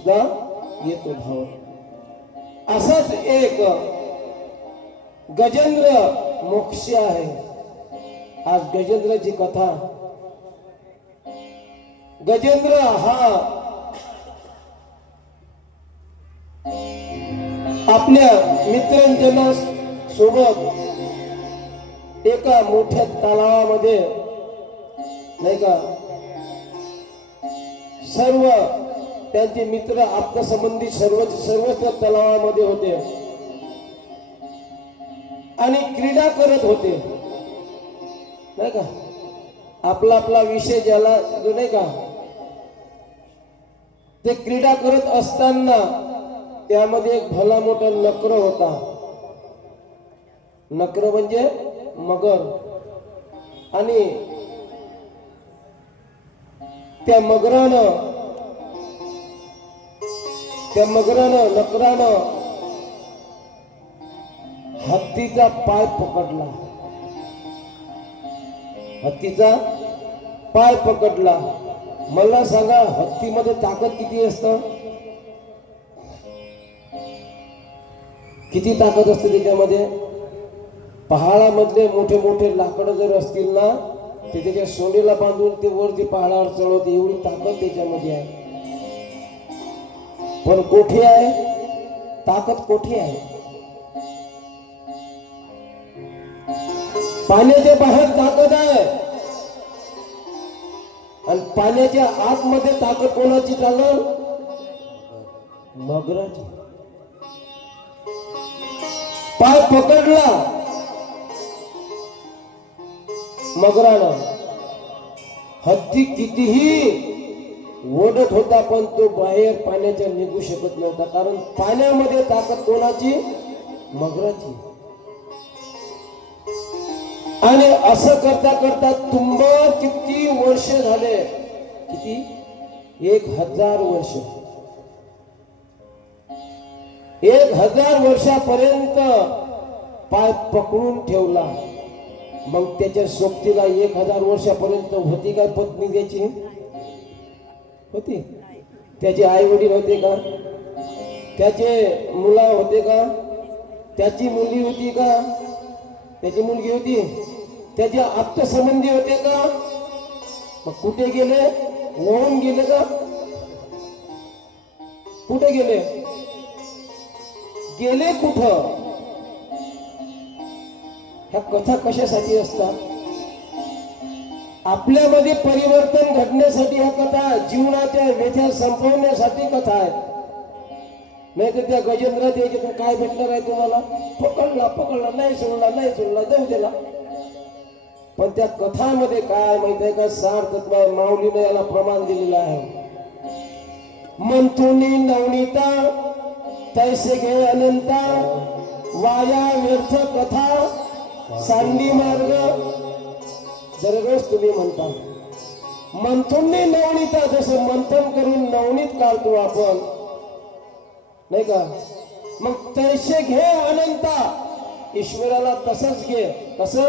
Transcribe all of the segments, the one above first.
सुद्धा येतो भाव असाच एक गजेंद्र मोक्ष आहे. आज गजेंद्रची कथा. गजेंद्र हा आपल्या मित्रांजना सोबत एका मोठ्या तलावामध्ये नाही का सर्व त्यांचे मित्र आप्तसंबंधी सर्व सर्वच त्या तलावामध्ये होते. आणि क्रीडा करत होते. नाही का? आपला आपला विषय ज्याला जो नाही का? ते क्रीडा करत असताना त्यामध्ये एक भला मोठा नकर होता. नकर म्हणजे मगर. आणि त्या मगरानं त्या मगरानं नकरानं हत्तीचा पाय पकडला. हत्तीचा पाय पकडला. मला सांगा हत्तीमध्ये ताकद किती असतं? किती ताकद असते त्याच्यामध्ये? पहाडामधले मोठे मोठे लाकडं जर असतील ना ते त्याच्या सोनेला बांधून ते वरती पहाडावर चढवते एवढी ताकद त्याच्यामध्ये आहे. पण कोठे आहे? ताकद कोठे आहे? पाण्याच्या बाहेर ताकद आहे. आणि पाण्याच्या आतमध्ये ताकद कोणाची चालल मगराची. पाय पकडला. मगरानं. हत्ती कितीही ओढत होता पण तो बाहेर पाण्याच्या निघू शकत नव्हता. कारण पाण्यामध्ये ताकद कोणाची? मगराची. आणि असं करता करता तुंब किती वर्ष झाले? किती? एक हजार वर्ष. एक हजार वर्षापर्यंत पाय पकडून ठेवला. मग त्याच्या सोबतीला एक हजार वर्षापर्यंत होती काय पत्नी त्याची? होती? त्याचे आई वडील होते का? त्याचे मुला होते का? त्याची मुलगी होती का? त्याची मुलगी होती? त्याचे आप्तसंबंधी होते का? मग कुठे गेले? वाहून गेले का? कुठे गेले? गेले कुठं? ह्या कथा कशासाठी असतात? आपल्यामध्ये परिवर्तन घडण्यासाठी ह्या कथा जीवनाच्या व्यथा संपवण्यासाठी कथा आहेत नाही तर त्या गजेंद्रात याच्यातून काय भेटणार आहे तुम्हाला? पकडला पकडला नाही सोडला नाही सोडला देऊ दिला पण त्या कथामध्ये काय माहीत आहे का? सार तत्व माऊलीने याला प्रमाण दिलेलं आहे. मंथुनी नवनीता तैसे घे अनंता वाया व्यर्थ कथा सांडी मार्ग दररोज तुम्ही म्हणता. मंथुनी नवनीता जसं मंथन करून नवनीत काढतो आपण. नाही का? मग तैसे घे अनंता. ईश्वराला तसंच घे. कसं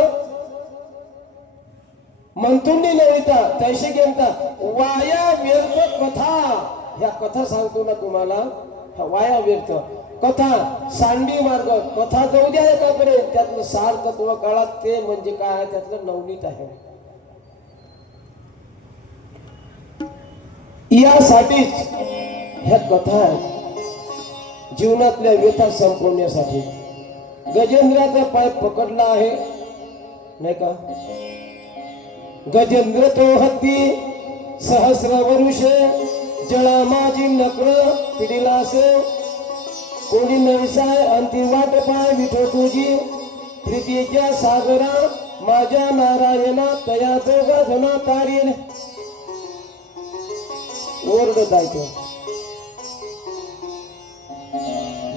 मंथुंडी नवनीता तैसे घेता वाया व्यर्थ कथा. ह्या कथा सांगतो ना तुम्हाला. वाया व्यर्थ. कथा सांडी मार्ग. कथा जाऊ द्या एकाकडे त्यातलं सार तत्व काळात ते म्हणजे काय आहे? त्यातलं नवनीत आहे. यासाठीच ह्या कथा जीवनातल्या व्यथा संपवण्यासाठी. गजेंद्राचा पाय पकडला आहे. नाही का? गजेंद्र तो हत्ती सहस्र वरुष जळा माझी नकर पिढीला कोणी नवसाय अंतिम वाट पाय विठो तुझी. प्रीतीच्या सागरा माझ्या नारायणा तया दोघा धना तारीन ओरडत आहे तो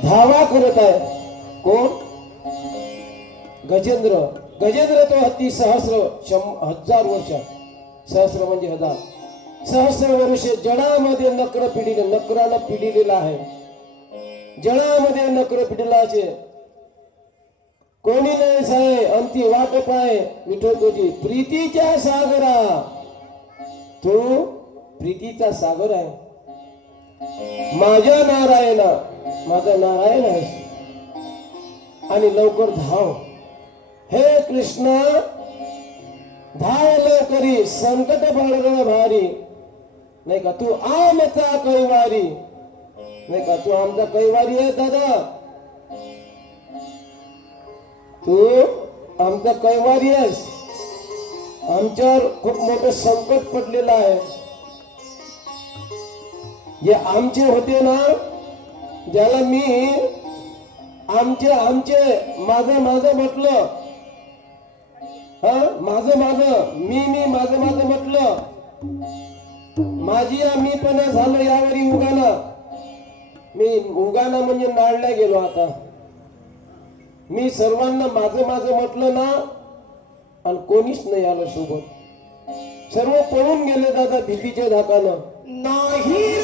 धावा करत आहे. कोण? गजेंद्र. गजेंद्र तो हत्ती सहस्र शं हजार वर्ष. सहस्र म्हणजे हजार. सहस्र वर्ष जडामध्ये नकर पिढीले नकराला पिढीलेला आहे. जळामध्ये नकर पिढीला कोणी नाही साय अंती वाट पाय विठो तुझी प्रीतीच्या सागरा. तो प्रीतीचा सागर आहे. माझ्या नारायणा माझा नारायण आहे आणि लवकर धाव. हे कृष्ण धाव लवकरी संकट भारी. नाही का? तू आमचा कैवारी. नाही का? तू आमचा कैवारी आहे दादा. तू आमचा कैवारी आहेस. आमच्यावर खूप मोठं संकट पडलेलं आहे. जे आमचे होते ना ज्याला मी आमचे आमचे माझं माझं म्हटलं. हा? माझं माझं मी मी माझं माझं म्हटलं. माझी मी पण झालं यावरी उगाना. मी उगाना म्हणजे नाळल्या गेलो आता. मी सर्वांना माझं माझं म्हटलं ना आणि कोणीच नाही आलं सोबत. सर्व पळून गेले दादा भीतीच्या धाकानं. नाही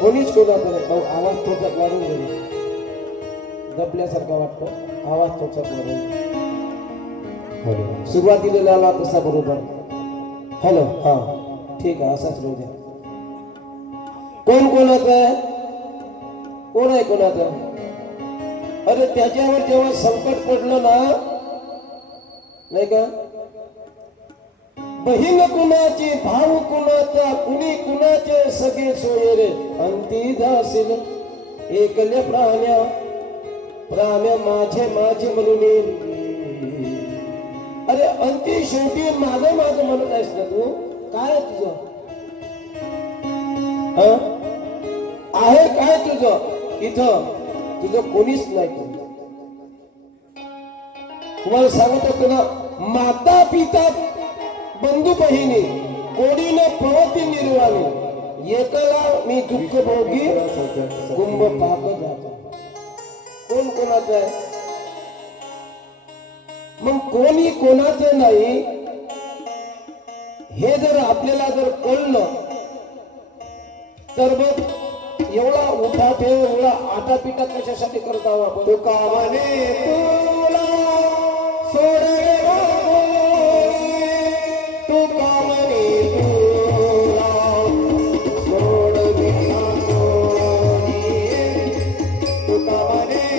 कोणीच कोणाचं नाही. भाऊ आवाज थोडा वाढून गेले दबल्यासारखा वाटतो. आवाज थोडसा वाढून सुरुवातीला लावला तसा बरोबर. हॅलो हा. ठीक आहे असाच राहू द्या. कोण कोणाचं आहे? कोण आहे कोणाचं? अरे त्याच्यावर जेव्हा संकट पडलं ना नाही का? बहीण कुणाची भाऊ कुणाचा कुणी कुणाचे सगळे सोयरे. अंती दासील एकल्या प्राण्या प्राण्या माझे माझे म्हणून अरे अंती शेवटी माझं माझं म्हणत आहेस ना तू? काय तुझं? आहे काय तुझं? इथं. तुझं कोणीच नाही तुम्हाला सांगत होतो ना माता पिता बंधू बहिणी कोणीनं पळती निर्वाणी. एकला मी दुःख भोगी कुंभ पाप जातो. कोण कोणाचं आहे? मग कोणी कोणाचं नाही? हे जर आपल्याला जर कळलं तर मग एवढा उठा ठेव एवढा आटापिटा कशासाठी करत आहोत आपण? तू का तुला सोडवे तू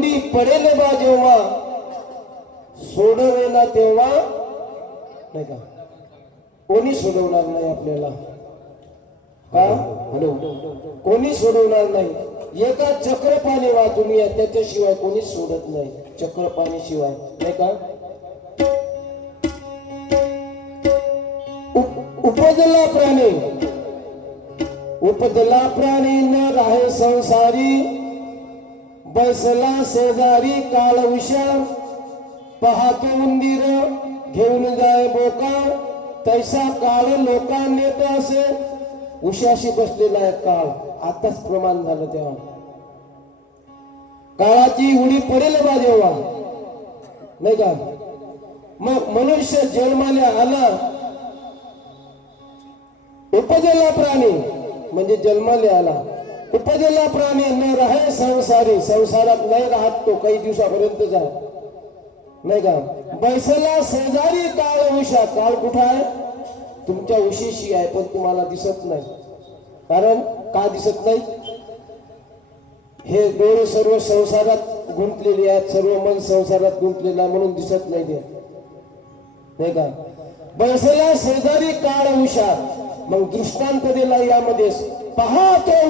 उडी पडेल बा जेव्हा? सोडवेला तेव्हा? नाही का? कोणी सोडवणार नाही आपल्याला? का हॅलो. कोणी सोडवणार नाही? एका चक्रपाणी वाचून या त्याच्याशिवाय कोणी सोडत नाही. चक्रपाणी शिवाय नाही का? उप- उपजला प्राणी. उपजला प्राणी न राहे संसारी. बसला शेजारी काळ पाहतो उंदीर घेऊन जाय बोका तैसा काळ लोका नेत असे. उशाशी बसलेला आहे काळ. आताच प्रमाण झालं तेव्हा. काळाची उडी पडेल बा जेव्हा नाही का? मग मनुष्य जन्माला आला. उपजला प्राणी. म्हणजे जन्माला आला. उपजला प्राणी न राहे संसारी. संसारात नाही राहत तो. काही दिवसापर्यंत जा. नाही का? बैसला शेजारी काळ उषा. काळ कुठं आहे? तुमच्या उशीशी आहे पण तुम्हाला दिसत नाही. कारण का दिसत नाही? हे डोळे सर्व संसारात गुंतलेले आहेत. सर्व मन संसारात गुंतलेला म्हणून दिसत नाही ते. नाही का? बैसला शेजारी काळ उषा. मग दृष्टांत दिला यामध्ये पहा तो